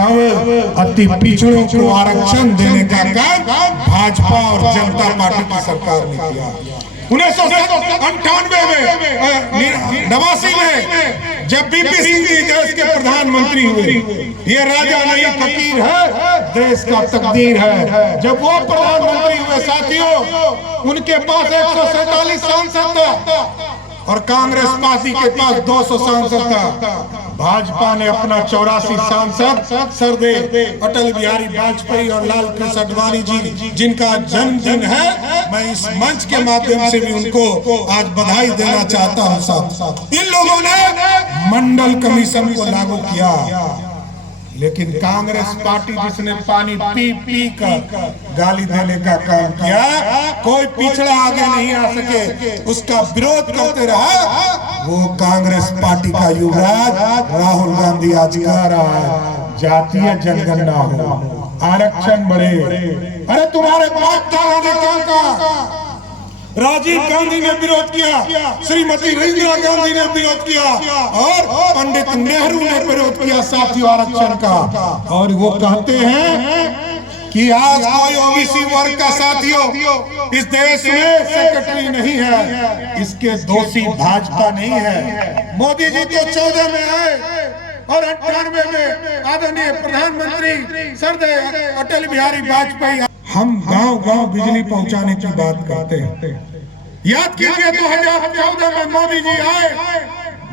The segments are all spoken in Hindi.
तब अति पिछड़ों को आरक्षण देने का काम भाजपा और जनता पार्टी की सरकार ने किया। 1998 में 89 में जब बीपी सिंह जी देश के प्रधानमंत्री हुए, ये राजा नहीं फकीर है, देश का तकदीर है। जब वो प्रधानमंत्री हुए साथियों, उनके पास 147 सांसद था और कांग्रेस पार्टी के पास 200 सांसद था। भाजपा ने अपना 84 सांसद सरदेव अटल बिहारी वाजपेयी और लाल कृष्ण आडवाणी जी, जिनका जन्मदिन है, मैं इस मंच के माध्यम से भी उनको आज बधाई देना चाहता हूं। साथ इन लोगों ने मंडल कमीशन को लागू किया, लेकिन कांग्रेस पार्टी जिसने पानी पी पी कर गाली देने का काम किया, कोई पिछड़ा आगे नहीं आ सके, उसका विरोध करते रहा। वो कांग्रेस पार्टी का युवराज राहुल गांधी आज कह रहा है जातीय जनगणना हो, आरक्षण बढ़े। अरे तुम्हारे बाप दादा ने क्या कहा? राजीव गांधी ने विरोध किया, श्रीमती इंदिरा गांधी ने विरोध किया और पंडित नेहरू ने विरोध किया साथियों आरक्षण का। और वो कहते हैं कि आज कोई ओबीसी वर्ग का साथियों इस देश में सेक्रेटरी नहीं है, इसके दोषी भाजपा नहीं है। मोदी जी तो 14 में आए और 98 में आदरणीय प्रधानमंत्री सरदेव अटल बिहारी वाजपेयी। हम गांव गांव बिजली पहुंचाने की बात करते हैं। याद कीजिए 2014 में मोदी जी आए,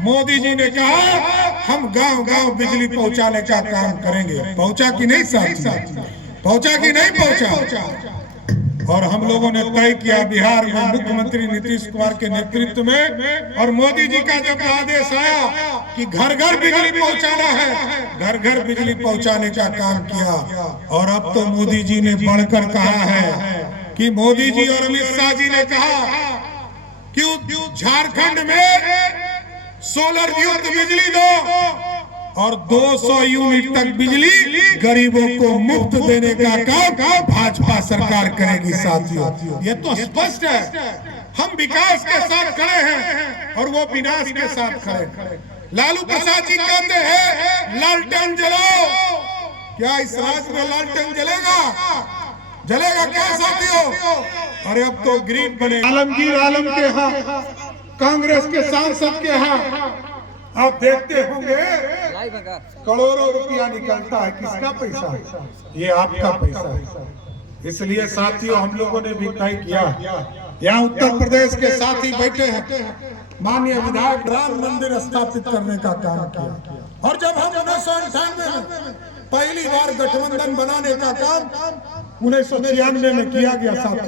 मोदी जी ने कहा हम गांव गांव बिजली पहुंचाने का काम करेंगे। पहुंचा कि नहीं साथी? पहुंचा कि नहीं पहुंचा? और हम लोगों ने तय किया बिहार में मुख्यमंत्री नीतीश कुमार के नेतृत्व में, और मोदी जी का जब आदेश आया कि घर घर बिजली पहुंचाना है, घर घर बिजली पहुंचाने का काम किया। और अब तो मोदी जी ने बढ़कर कहा है कि मोदी जी और अमित शाह जी ने कहा कि झारखंड में सोलर युक्त बिजली दो और 200 यूनिट तक बिजली गरीबों को मुफ्त देने का काम भाजपा सरकार करेगी। साथियों ये तो स्पष्ट है, हम विकास के साथ खड़े हैं और वो विनाश के साथ खड़े। लालू प्रसाद जी कहते हैं लालटेन जलाओ, क्या इस राज्य में लालटेन जलेगा? जलेगा क्या साथियों? अरे अब तो गरीब बने। आलमगीर आलम के यहाँ, कांग्रेस के सांसद के यहाँ आप देखते होंगे करोड़ों रुपया निकलता है। किसका पैसा है? ये आपका पैसा है। इसलिए साथियों हम लोगों ने भी तय किया, यहाँ उत्तर प्रदेश के साथी बैठे हैं, माननीय विधायक राम मंदिर स्थापित करने का काम किया। और जब हम 1998 में पहली बार गठबंधन बनाने का काम 1996 में किया गया साथ,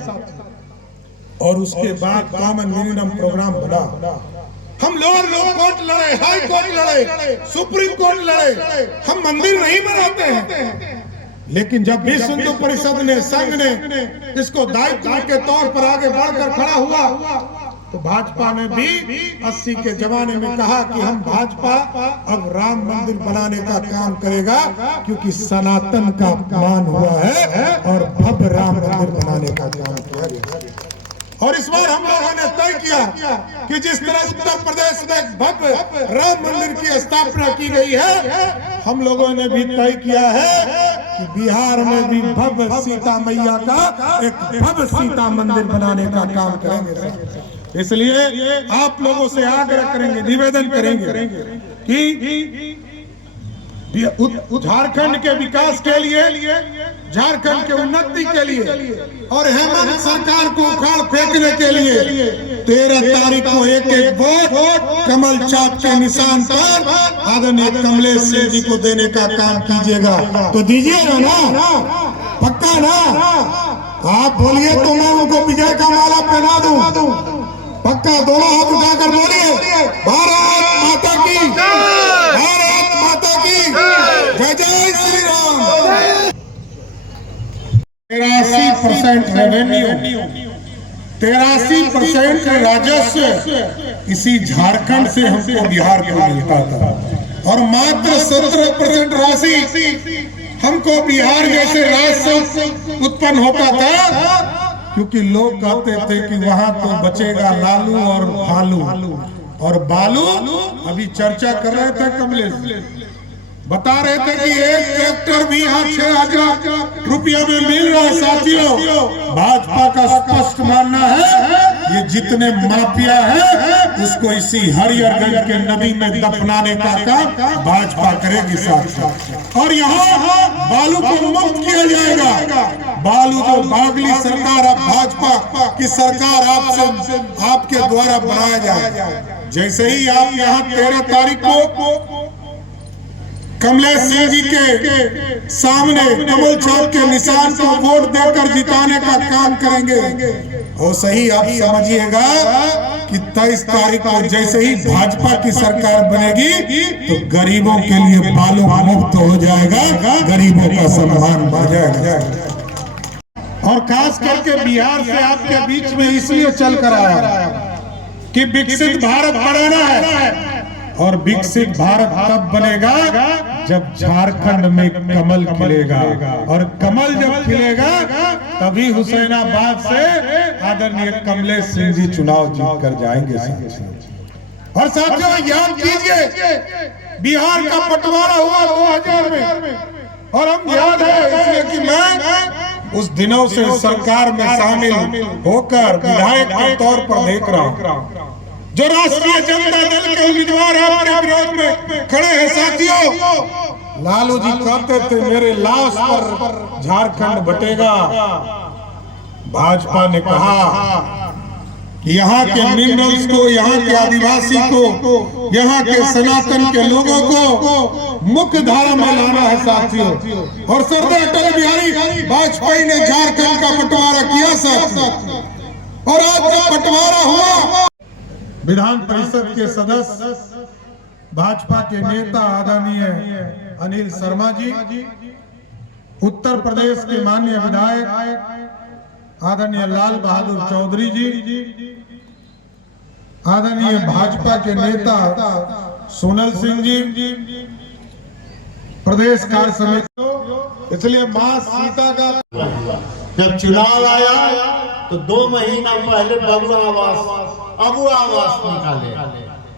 और उसके बाद कॉमन मिनिमम प्रोग्राम बना। हम लोअर कोर्ट लड़े, हाई कोर्ट लड़े, सुप्रीम कोर्ट लड़े, हम मंदिर नहीं बनाते हैं। लेकिन जब विश्व हिंदू परिषद ने, संघ ने इसको दायित्व के तौर पर आगे बढ़कर खड़ा हुआ, तो भाजपा ने भी 80 के जमाने में कहा कि हम भाजपा अब राम मंदिर बनाने का काम करेगा, क्योंकि सनातन का अपमान हुआ है और भव्य राम मंदिर बनाने का काम किया। और इस बार हम लोगों ने तय किया कि जिस तरह उत्तर प्रदेश में भव्य राम मंदिर की स्थापना की गई है, हम लोगों ने भी तय किया है कि बिहार में भी भव्य सीता मैया का एक भव्य सीता मंदिर बनाने का काम करेंगे। इसलिए आप लोगों से आग्रह करेंगे, निवेदन करेंगे कि झारखंड के विकास के लिए, झारखंड के उन्नति के लिए और हेमंत सरकार को उखाड़ फेंकने के लिए 13 तारीख को एक वोट कमल चाप के निशान पर आदरणीय कमलेश सिंह जी को देने का काम कीजिएगा। तो दीजिएगा ना? पक्का ना? आप बोलिए तो मैं उनको विजय का माला पहना दूं। पक्का? दोनों हाथ उठाकर बोलिए भारत माता की, भारत माता की जय, जय श्री राम। 83% रेवेन्यू, 83% राजस्व इसी झारखंड से हमको बिहार को मिलता था, और मात्र 17% राशि हमको बिहार जैसे राज्य से उत्पन्न होता था, क्योंकि लोग कहते थे कि वहां तो बचेगा लालू और भालू और बालू। अभी चर्चा कर रहे थे कमलेश, बता रहे थे कि एक ट्रैक्टर भी यहाँ 6,000 रुपया में मिल रहा है। साथियों, भाजपा का स्पष्ट मानना है ये जितने माफिया है उसको इसी हरिहरगंज के नदी में दफनाने का काम भाजपा करेगी साथियों। और यहाँ बालू को मुक्त किया जाएगा। बालू जो बागली सरकार, अब भाजपा की सरकार आपके द्वारा बनाया जाएगा। जैसे ही आप यहाँ 13 तारीख को कमलेश सिंह जी के सामने कमल चौक के निशान को वोट देकर जिताने का काम करेंगे, और सही आप समझिएगा कि 23 तारीख को जैसे ही भाजपा की सरकार बनेगी तो गरीबों के लिए बालू मुक्त हो जाएगा, गरीबों का सम्मान बढ़ जाएगा। और खास करके बिहार से आपके बीच में इसलिए चल कर आया कि विकसित भारत बनाना है, और विकसित भारत तब बनेगा जब झारखंड में कमल खिलेगा, और कमल जब खिलेगा तभी हुसैनाबाद से आदरणीय कमलेश सिंह जी चुनाव जीत कर जाएंगे। और साथियों याद कीजिए, बिहार का बंटवारा हुआ 2000 में, और हम याद है इसलिए कि मैं उस दिनों से सरकार में शामिल होकर विधायक के तौर पर देख रहा हूँ। जो राष्ट्रीय जनता दल के उम्मीदवार आपके विरोध में खड़े हैं साथियों, लालू जी कहते थे मेरे लाश पर झारखंड बटेगा। भाजपा ने कहा कि यहाँ के मिनरल्स को, यहाँ के आदिवासी को, यहाँ के सनातन के लोगों को मुख्य धारा में लाना है साथियों। और सरदार अटल बिहारी वाजपेयी ने झारखंड का बंटवारा किया साथियों, और आज जब बंटवारा हुआ, विधान परिषद के सदस्य भाजपा के नेता आदरणीय अनिल शर्मा जी, उत्तर प्रदेश के माननीय विधायक आदरणीय लाल बहादुर चौधरी जी, आदरणीय भाजपा के नेता सोनल सिंह जी, प्रदेश कार्य समिति, इसलिए मां सीता का जब चुनाव आया तो 2 महीना पहले बबुआ आवास निकाले।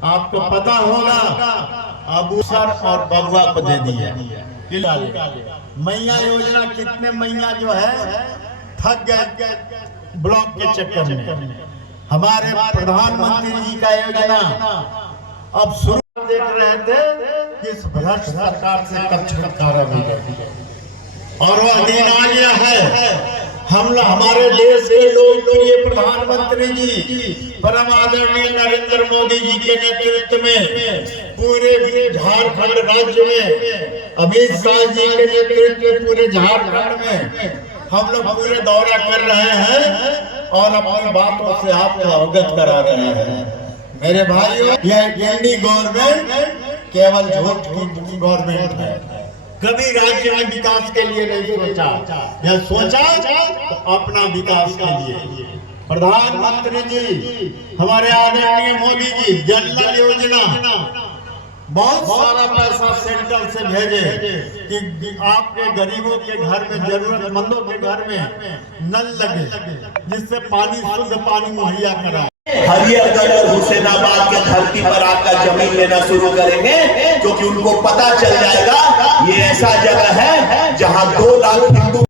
आपको पता होगा अबू सर और बबुआ को दे दिया। मैया योजना, कितने मैया जो है थक गए ब्लॉक के चक्कर में। हमारे प्रधानमंत्री जी का योजना अब शुरू देख रहे थे कि इस भ्रष्ट सरकार से कब छुटकारा मिले, और वह दिन आ गया है। हमारे देश के लोकप्रिय प्रधानमंत्री जी परम आदरणीय नरेंद्र मोदी जी के नेतृत्व में पूरे झारखंड राज्य में, अमित शाह जी के नेतृत्व में पूरे झारखंड में हम लोग पूरे दौरा कर रहे हैं और अपनी बातों से आपको अवगत करा रहे हैं। मेरे भाइयों, यह एनडी गवर्नमेंट केवल झूठ की गवर्नमेंट है। कभी राज्य में विकास के लिए नहीं सोचा, यह सोचा तो अपना विकास के लिए। प्रधानमंत्री जी हमारे आदरणीय मोदी जी जन योजना, बहुत सारा पैसा सेंट्रल से भेजे कि आपके गरीबों के घर में, जरूरतमंदों के घर में नल लगे, जिससे पानी, शुद्ध पानी मुहैया कराए। हरिहरगंज और हुसैनाबाद के धरती पर आकर जमीन लेना शुरू करेंगे, क्योंकि उनको पता चल जाएगा ये ऐसा जगह है जहां 2 लाख हिंदू।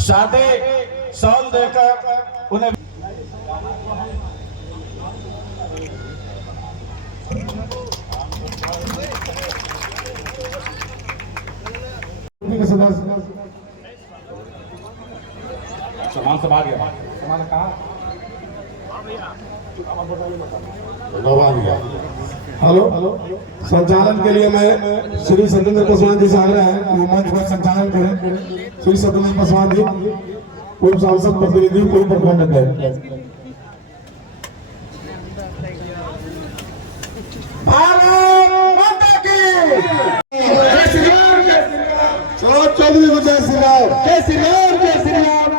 सादे सॉल देकर उन्हें सामान सब आ गया। सामान कहाँ? हेलो, संचालन के लिए मैं श्री सत्येंद्र पासवान जी से आग्रह है कि मंच पर संचालन करें। श्री सत्येंद्र पासवान जी, पूर्व सांसद प्रतिनिधि, पूर्व प्रखंड अध्यक्ष। चौधरी को जय श्री राम, जय श्री राम, जय श्री राम।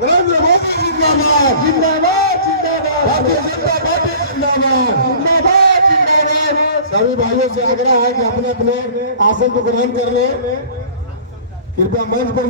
नरेंद्र मोदी जिंदाबाद, जिंदाबाद, जिंदाबाद। भारतीय जनता पार्टी जिंदाबाद, जिंदाबाद, जिंदाबाद। सभी भाइयों से आग्रह है कि अपने अपने आसन को ग्रहण कर ले। कृपया मंच पर